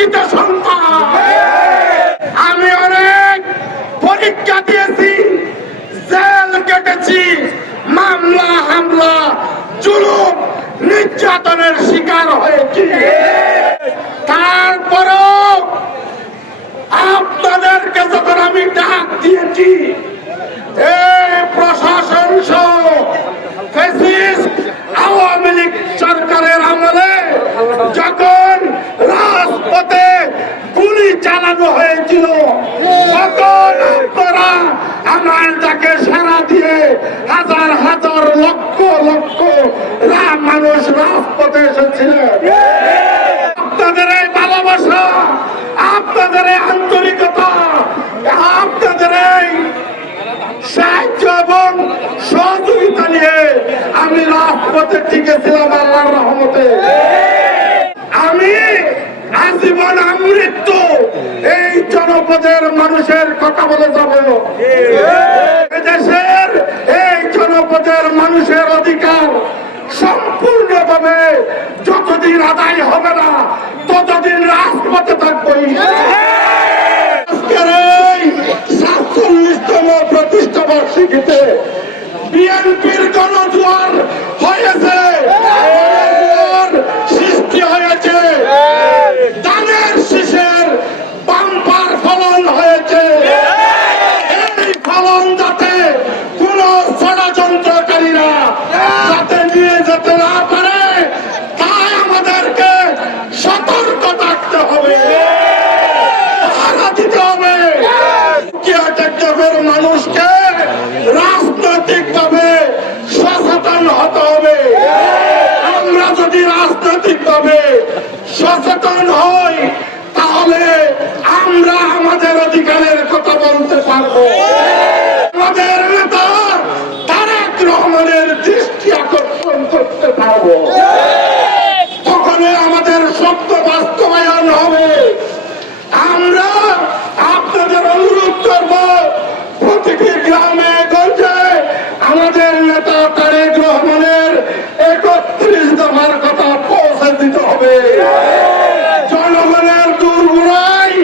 পরীক্ষিত সন্তান। আমি অনেক পরীক্ষা দিয়েছি, জেল কেটেছি, মামলা, হামলা, জুলুম, নির্যাতনের শিকার হয়েছি। তারপরও আপনাদেরকে যখন আমি ডাক দিয়েছি চালানো হয়েছিল। তখন আপনারা আমার তাকে সারা দিয়ে আজীবন আমৃত্যু। এই জনপদের মানুষের কথা বলে যাব। দেশের এই জনপদের মানুষের অধিকার সম্পূর্ণভাবে যতদিন আদায় হবে না, ততদিন রাজপথে থাকব আজকের এই সাতচল্লিশতম প্রতিষ্ঠা বার্ষিকীতে বিএনপির গণজোয়ার হয়েছে গণজোয়ার সৃষ্টি হয়েছে ধানের শীষের বাম্পার ফলন হয়েছে এই ফলন যাতে কোন ষড়যন্ত্রকারীরা যাতে নিয়ে যেতে না পারে তাই আমাদেরকে সতর্ক থাকতে হবে পাহারা দিতে হবে কেয়ারটেকারের মানুষকে রাজনৈতিক ভাবে সচেতন হতে হবে আমরা যদি রাজনৈতিক ভাবে সচেতন হই, তাহলে আমরা আমাদের অধিকারের কথা বলতে পারব। আমাদের নেতা তারেক রহমানের দৃষ্টি আকর্ষণ করতে পারব। হবে। জনগণের দুর্গুড়ায়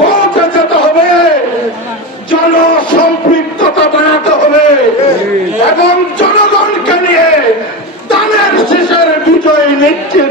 পৌঁছে যেতে হবে। জনসম্পৃক্ততা বানাতে হবে। এবং জনগণকে নিয়ে তাদের শেষের বিজয় নিশ্চিত